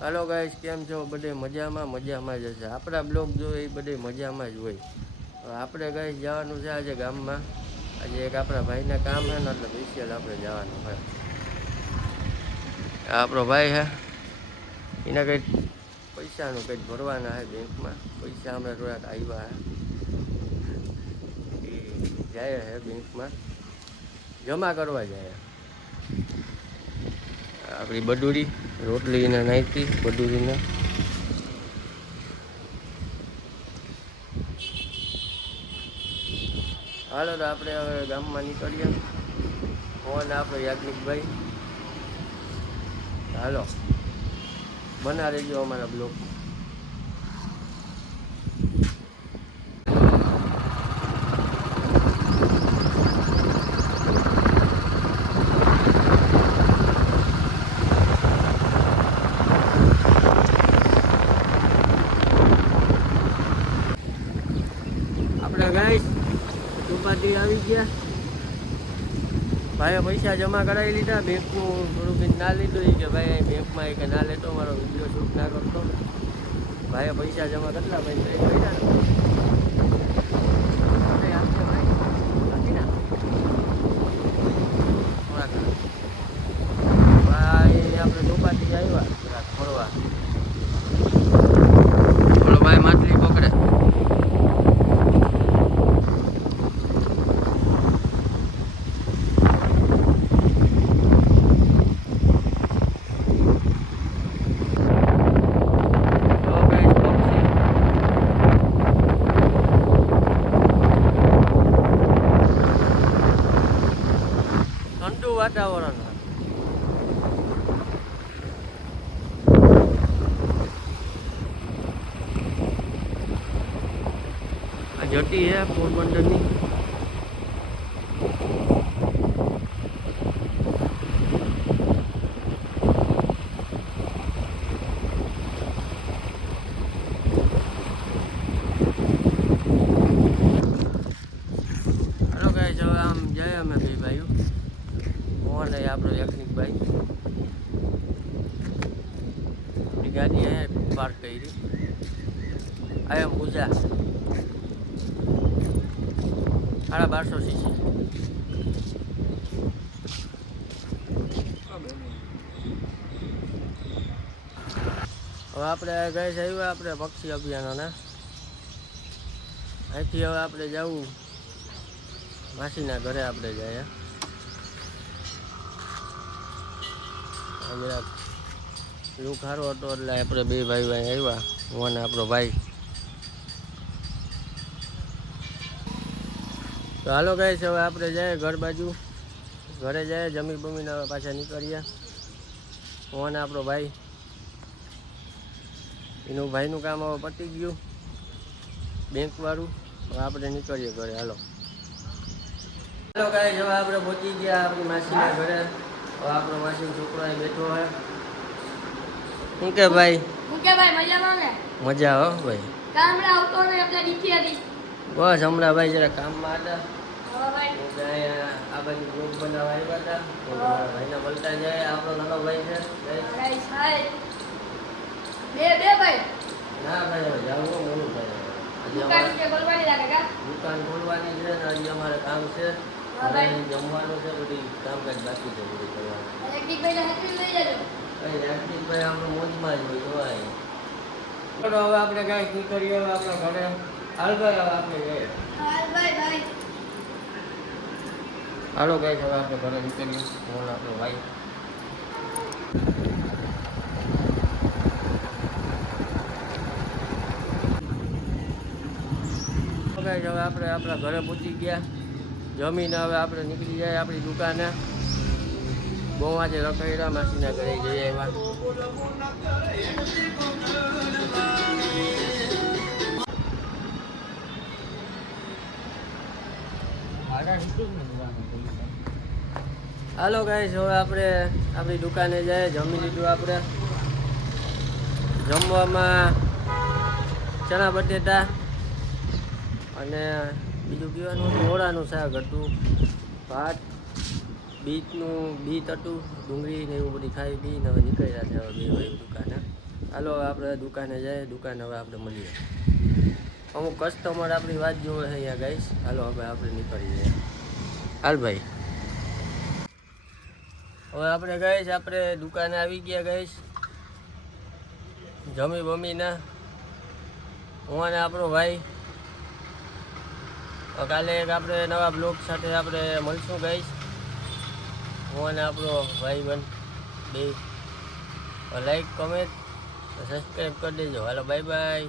હાલો guys, કેમ છો? બધે મજામાં જ હશે. આપણા બ્લોગ જોઈએ એ બધે મજામાં જ હોય. આપણે ગાઈસ જવાનું છે આજે ગામમાં. આજે એક આપણા ભાઈના કામ છે ને, એટલે સ્પેશિયલ આપણે જવાનું છે. આપણો ભાઈ છે, એના કંઈક પૈસાનું કંઈક ભરવાના છે બેંકમાં. પૈસા હમણાં થોડાક આવ્યા છે, એ જાય છે બેંકમાં જમા કરવા જાય. આપણી બડુરી રોટલીને નાખી બડુરીને. હાલો તો આપણે હવે ગામમાં નીકળીએ. ફોન આપણો યાજ્ઞિકભાઈ. હાલો બના રહેજો અમારા બ્લોગ. આપણે ગાઈસ ચોપાટી આવી ગયા. ભાઈએ પૈસા જમા કરાવી લીધા. બેંકનું થોડુંક ના લીધું કે ભાઈ બેંકમાં કે ના લેતો, મારો વિડીયો શૂટ ના કરતો. ભાઈએ પૈસા જમા કેટલા ભાઈ કર્યા ભાઈ આપણે ચોપાટી આવ્યા ફરવા. બોલો ભાઈ માછલી પકડે. ઠંડુ વાતાવરણ. આ જટી છે પોરબંદરની. હાલો ગાઈસ, હવે આમ જાય અમે બે ભાઈઓ. મોહન આપણો યાજ્ઞિકભાઈ. આપણી ગાડી અહીંયા પાર્ક કરી. આ એમ પૂજા 1250 સીસી. હવે આપણે ગાઈસ આવ્યા આપણે પક્ષી અભયારણ્યના. અહીંથી હવે આપણે જવું માસીના ઘરે. આપણે જાય જરાક લુક સારો હતો એટલે આપણે બે ભાઈ આવ્યા. હું અને આપણો ભાઈ. તો હાલો ગાઈસ, હવે આપણે જાય ઘર બાજુ. ઘરે જાય જમી બમીને હવે પાછા નીકળીએ. હું અને આપણો ભાઈ. એનું ભાઈનું કામ હવે પતી ગયું બેંકવાળું. હવે આપણે નીકળીએ ઘરે. હાલો ગાઈસ, હવે આપણે પહોંચી ગયા આપણી માસીના ઘરે. હવે આપણો માસીનો છોકરો અહીં બેઠો હોય. શું કે ભાઈ? મજામાં ને? મજા હો ભાઈ. બસ હમણાં ભાઈ જરા કામમાં હતા. આ બાજુ બ્લોગ બનાવવા આવ્યા હતા. ભાઈના બોલતા જાય. આપણો નાનો ભાઈ છે. ના ભાઈ હવે જાવું મોડું થાય. દુકાન ખોલવાની છે ને હજી અમારે કામ છે. જમવાનું છે, બધી કામકાજ બાકી છે બધું કરવાનું. યાજ્ઞિકભાઈ આપણું મોજમાં જ હોય જોવાય. હવે આપણે કાંઈક નીકળીએ હવે આપણા ઘરે. હાલ ભાઈ હવે આપણે જઈએ. હાલો ગાઈસ, હવે આપણે ઘરે નીકળીએ. ફોન આપણો ભાઈ. ગાઈસ, હવે આપણે આપણા ઘરે પહોંચી ગયા. જમીને હવે આપણે નીકળી જાય આપણી દુકાને. બહુ આજે રખડ્યા માસીના ઘરે જઈ આવ્યા. હાલો ગાઈસ, હવે આપણે આપણી દુકાને જાય. જમી લીધું આપણે. જમવામાં ચણા બટેટા અને બીજું કહેવાનું મોળાનું શાક હતું, ભાત, બીટ હતું, ડુંગળી ને એવું બધું ખાઈ પીને હવે નીકળ્યા છે હવે બે ભાઈ દુકાને. હાલો આપણે દુકાને જાય, દુકાને હવે આપણે મળીએ. અમુક કસ્ટમર આપણી વાત જોવે છે અહીંયા ગાઈસ. હાલો હવે આપણે નીકળી જઈએ. હાલ ભાઈ, હવે આપણે ગાઈસ આપણે દુકાને આવી ગયા ગાઈસ. જમી બમીના હું અને આપણો ભાઈ કાલે એક આપણે નવા બ્લોગ સાથે આપણે મળશું ગાઈસ. હું અને આપણો ભાઈબંધ બે લાઈક કમેન્ટ સબસ્ક્રાઈબ કરી દેજો. હાલો બાય બાય.